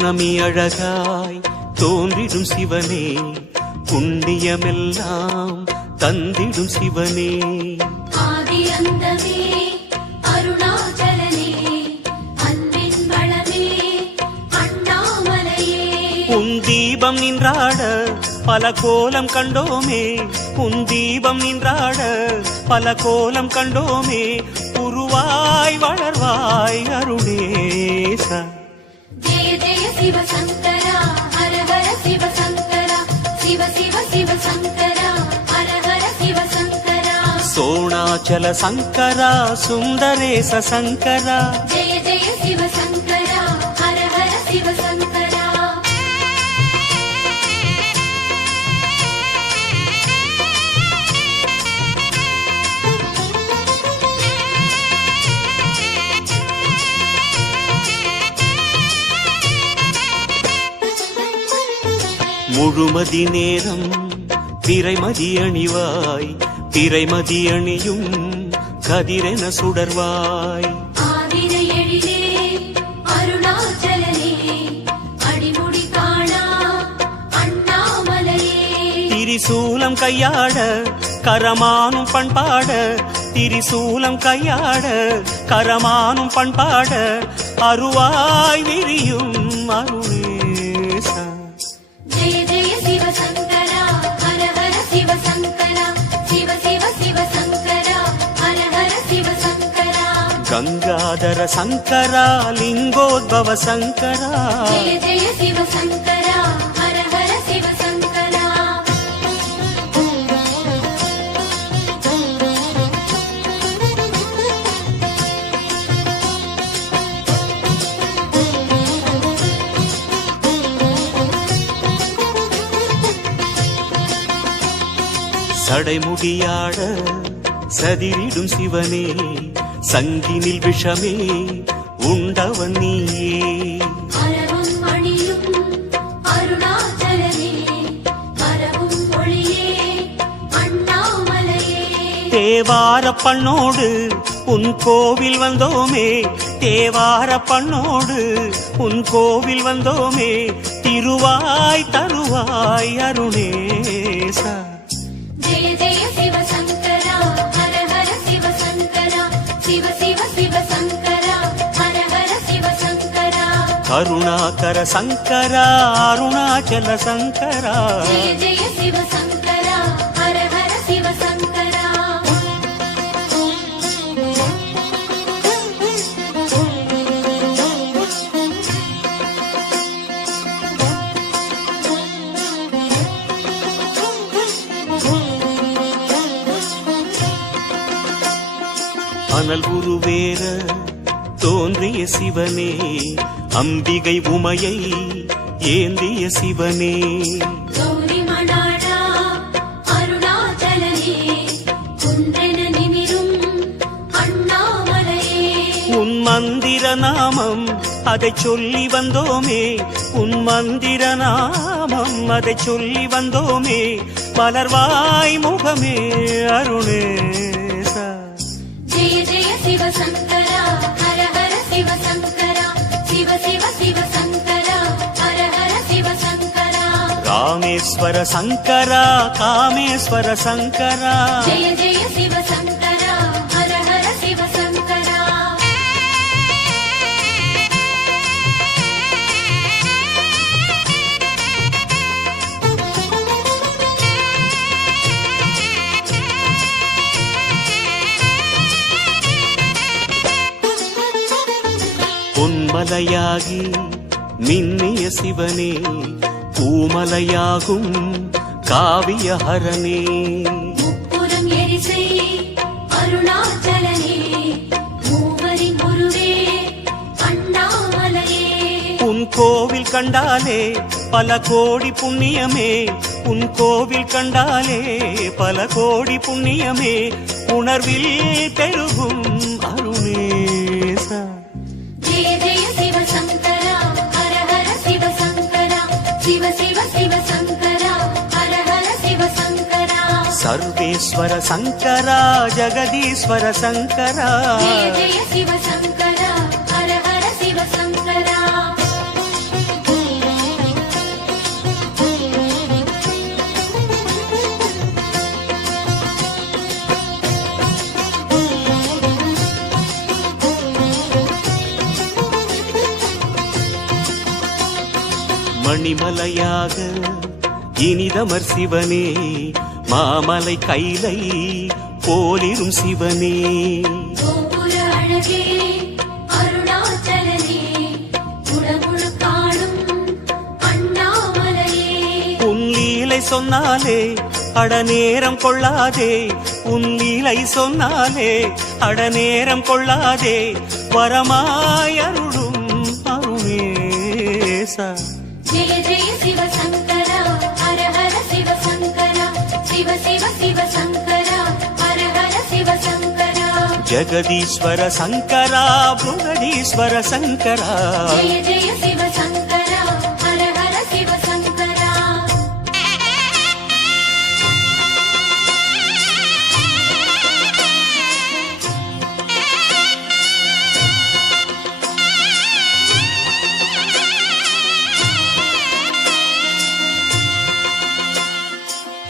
பௌர்ணமி அழகாய் தோன்றிடும் சிவனே, புண்ணியமெல்லாம் தந்திடும் சிவனே. ஆதி அந்தமே அருணாச்சலனே, அன்பின் வளமே அண்ணாமலையே. உன் தீபம் நின்றாட பல கோலம் கண்டோமே, உன் தீபம் நின்றாட பல கோலம் கண்டோமே. உருவாய் வளர்வாய் அருணேசா. ஜெய ஜெய சிவ சங்கரா, ஹர ஹர சிவ சங்கரா, சிவ சிவ சிவ சங்கரா, ஹர ஹர சிவ சங்கரா. சோணாச்சல சங்கரா, சுந்தரேச சங்கரா. ஜெய ஜெய சிவ சங்கரா, ஹர ஹர சிவ சங்கரா. முழுமதி நேரம் திரைமதி அணிவாய், திரைமதி அணியும் கதிரென சுடர்வாய். ஆதிரை எழிலே அருணாச்சலனே, அடிமுடி காணா அண்ணாமலையே. திரிசூலம் கையாட கரமானும் பண்பாட, திரிசூலம் கையாட கரமானும் பண்பாட. அருவாய் விரியும் அருணேசா. ஜெய ஜெய சிவ சங்கரா, ஹர ஹர சிவ சங்கரா, சிவ சிவ சிவ சங்கரா, ஹர ஹர சிவ சங்கரா. கங்காதர சங்கரா, லிங்கோத்பவ சங்கரா. ஜெய ஜெய சிவ சங்கரா, ஹர ஹர சிவ சங்கரா. சடைமுடியாட சதிரிடும் சிவனே, சங்கினில் விஷமே உண்டவன் நீயே. அறவும் மணியும் அருணாச்சலனே, மரவும் ஒளியே அண்ணாமலையே. தேவார பண்ணோடு உன் கோவில் வந்தோமே, தேவார பண்ணோடு உன் கோவில் வந்தோமே. திருவாய் தருவாய் அருணேசா. ஜெய ஜெய சிவ சங்கரா, ஹர ஹர சிவ சங்கரா, சிவ சிவ சிவ சங்கரா, ஹர ஹர சிவ சங்கரா. கருணாகர சங்கரா, அருணாச்சல சங்கரா. ஜெய ஜெய சிவ சங்கரா, ஹர ஹர சிவ சங்கரா. அனல் உருவேற தோன்றிய சிவனே, அம்பிகை உமையை ஏந்திய சிவனே. கௌரி மணாளா அருணாச்சலனே, குன்றென நிமிரும் அண்ணாமலையே. உன் மந்திர நாமம் அதை சொல்லி வந்தோமே, உன் மந்திர நாமம் அதை சொல்லி வந்தோமே. மலர்வாய் முகமே அருணேசா. ஜெய ஜெய சிவ சங்கரா, ஹர ஹர சிவ சங்கரா, சிவ சிவ சிவ சங்கரா, ஹர ஹர சிவ சங்கரா. ராமேஸ்வர சங்கரா, காமேஸ்வர சங்கரா. ஜெய ஜெய சிவ சங்கரா, ஹர ஹர சிவ சங்கரா. பொன்மலையாகி மின்னிய சிவனே, பூமலையாகும் காவியஹரனே. முப்புறம் எரிசை அருணாச்சலனே, மூவரின் குருவே அண்ணாமலையே. உன் கோவில் கண்டாலே பல கோடி புண்ணியமே, உன் கோவில் கண்டாலே பல கோடி புண்ணியமே. உணர்வில் பெருகும் அருணேசா. ஜெய ஜெய சிவ சங்கரா, ஹர ஹர சிவ சங்கரா, சிவ சிவ சிவ சங்கரா, ஹர ஹர சிவ சங்கரா. சர்வேஸ்வர சங்கரா, ஜெகதீஸ்வர சங்கரா. ஜெய ஜெய சிவ சங்கரா, ஹர ஹர சிவ சங்கரா. மணிமலையாக இனிதமர் சிவனே, மாமலை கைலை போலிரும் சிவனே. கோபுர அழகே அருணாச்சலனே, உடமுழு காணும் அண்ணாமலையே. உன் லீலை சொன்னாலே அடநேரம் கொள்ளாதே, உன் லீலை சொன்னாலே அடநேரம் கொள்ளாதே, வரமாயருளும் அருணேசா. ஜெய ஜெய சிவசங்கரா ஹர ஹர சிவசங்கரா, சிவ சிவ சிவசங்கரா ஹர ஹர சிவசங்கரா. ஜெகதீஸ்வர சங்கரா புருடீஸ்வர சங்கரா. ஜெய ஜெய சிவசங்கரா ஹர ஹர சிவசங்கரா.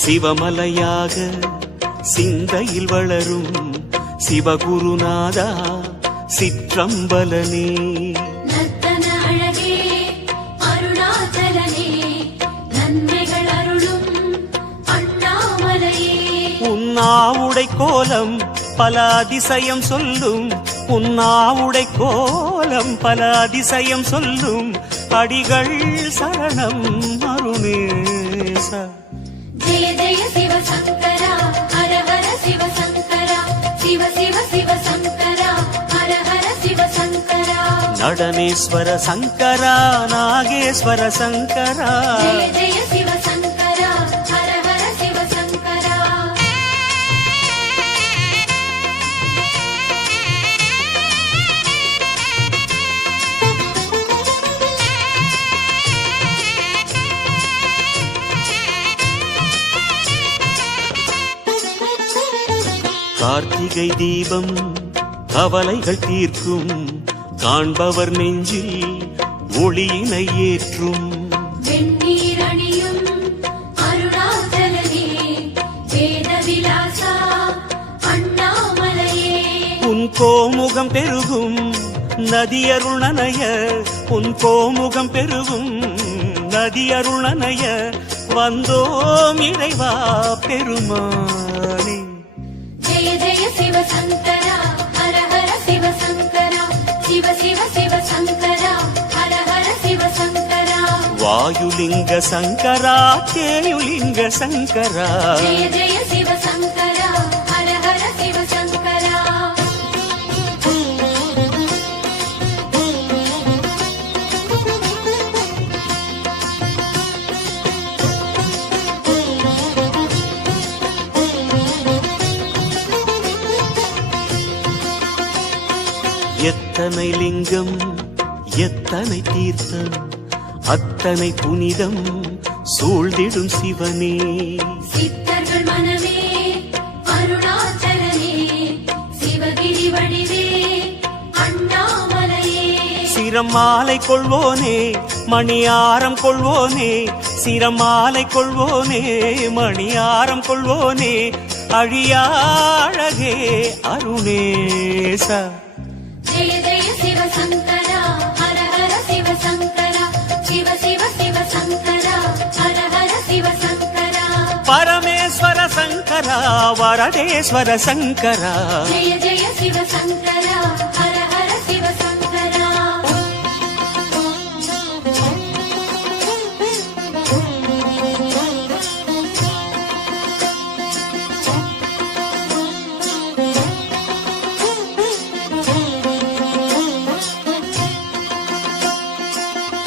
சிவமலையாக சிந்தையில் வளரும் சிவகுருநாதா சிற்றம்பலனே. நர்த்தன அழகே அருணாச்சலனே, நன்மைகள் அருளும் அண்ணாமலையே. உன்னாவுடை கோலம் பல அதிசயம் சொல்லும், உன்னாவுடை கோலம் பல அதிசயம் சொல்லும், அடிகள் சரணம் அருணேசா. ஜெய ஜெய சிவசங்கரா ஹர ஹர சிவசங்கரா, சிவ சிவ சிவசங்கரா ஹர ஹர சிவசங்கரா. நடனேஸ்வர சங்கரா நாகேஸ்வர சங்கரா. ஜெய ஜெய சிவசங்கரா ஹர ஹர சிவசங்கரா. கார்த்திகை தீபம் கவலைகள் தீர்க்கும், காண்பவர் நெஞ்சில் ஒளியினை ஏற்றும். வெண்ணீர் அணியும் அருணாச்சலனே, வேத விலாசா அண்ணாமலையே. உன் கோமுகம் பெருகும் நதியருள் நனைய, உன் கோமுகம் பெருகும் நதியருள் நனைய, வந்தோம் இறைவா பெருமானே. ஜெய ஜெய சிவசங்கரா ஹர ஹர சிவசங்கரா, சிவ சிவ சிவசங்கரா ஹர ஹர சிவசங்கரா. வாயுலிங்க சங்கரா கேயுலிங்க சங்கரா. ஜெய ஜெய சிவசங்கரா ஹர ஹர சிவசங்கரா. எத்தனை லிங்கம் எத்தனை தீர்த்தம், அத்தனை புனிதம் சூழ்ந்திடும் சிவனே. சித்தர்கள் மனமே அருணாச்சலனே, சிவகிரி வடிவே அண்ணாமலையே. சிரம் மாலை கொள்வோனே மணியாரம் கொள்வோனே, சிரம் மாலை கொள்வோனே மணியாரம் கொள்வோனே, அழியாழகே அருணேசா. ஜெய ஜெய சிவசங்கரா ஹர ஹர சிவசங்கரா, சிவ சிவ சிவசங்கரா ஹர ஹர சிவசங்கரா. பரமேஸ்வர சங்கரா வரதேஸ்வர சங்கரா. ஜெய ஜெய சிவசங்கரா ஹர ஹர சிவசங்கரா.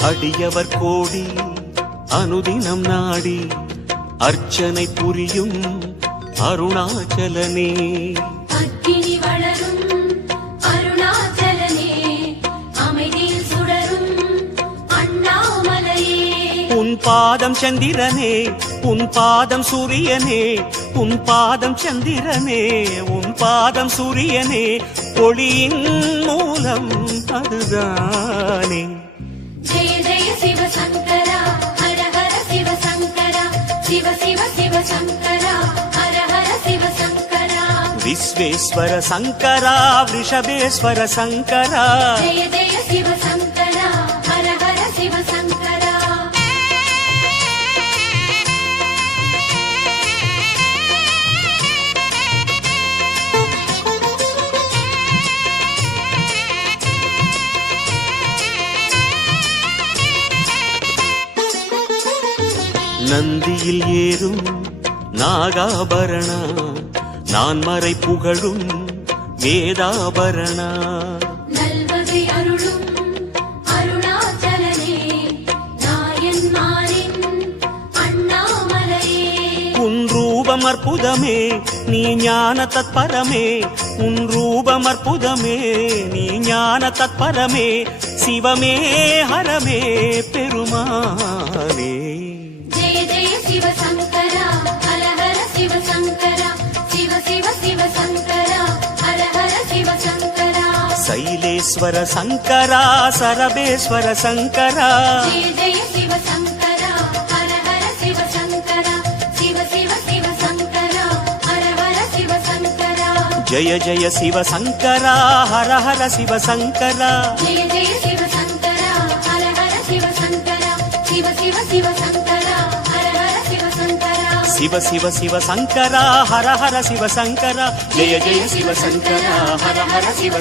அடியவர் கோடி அனுதினம் நாடி அர்ச்சனை புரியும் அருணாச்சலனே. அக்கினி வளரும் அருணாச்சலனே, அமைதியில் சுடரும் அண்ணாமலையே. உன் பாதம் சந்திரனே உன் பாதம் சூரியனே, உன் பாதம் சந்திரனே உன் பாதம் சூரியனே, ஒளியின் மூலம் அதுதானே. ஜெய ஜெய சிவசங்கரா ஹர ஹர சிவசங்கரா, சிவ சிவ சிவசங்கரா ஹர ஹர சிவசங்கரா. விஸ்வேஸ்வர சங்கரா ரிஷபேஸ்வர சங்கரா. ஜெய ஜெய சிவசங்கரா ஹர ஹர சிவசங்கரா. நந்தியில் ஏறும் நாகாபரணா நான் மறை புகழும் வேதாபரணா நல்வகை அருளும் அருணாச்சலனே நாயன்மாரின் அண்ணாமலையே உன் ரூபம் அற்புதமே நீ ஞான தத்பரமே உன் ரூபம் அற்புதமே நீ ஞான தத்பரமே சிவமே ஹரமே பெருமானே ஜெய ஜெய சிவ சங்கரா ஹர ஹர சிவ சங்கரா சிவ சிவ சிவ சங்கரா ஹர ஹர சிவ சங்கரா சைலேஸ்வர சங்கரா சரபேஸ்வர சங்கரா ஜெய ஜெய சிவ சங்கரா ஹர ஹர சிவ சங்கரா சிவ சிவ சிவ சங்கரா ஹர ஹர சிவ சங்கரா ஜய ஜய சிவ சங்கரா ஹர ஹர சிவ சங்கரா ஜெய ஜெய சிவ சங்கரா ஹர ஹர சிவ சங்கரா சிவ சிவ சிவ சங்கரா ஹர ஹர சிவ சங்கரா சிவ சிவ சிவ சங்கரா ஹர ஹர சிவ சங்கரா ஜய ஜய சிவ சங்கரா ஹர ஹர சிவ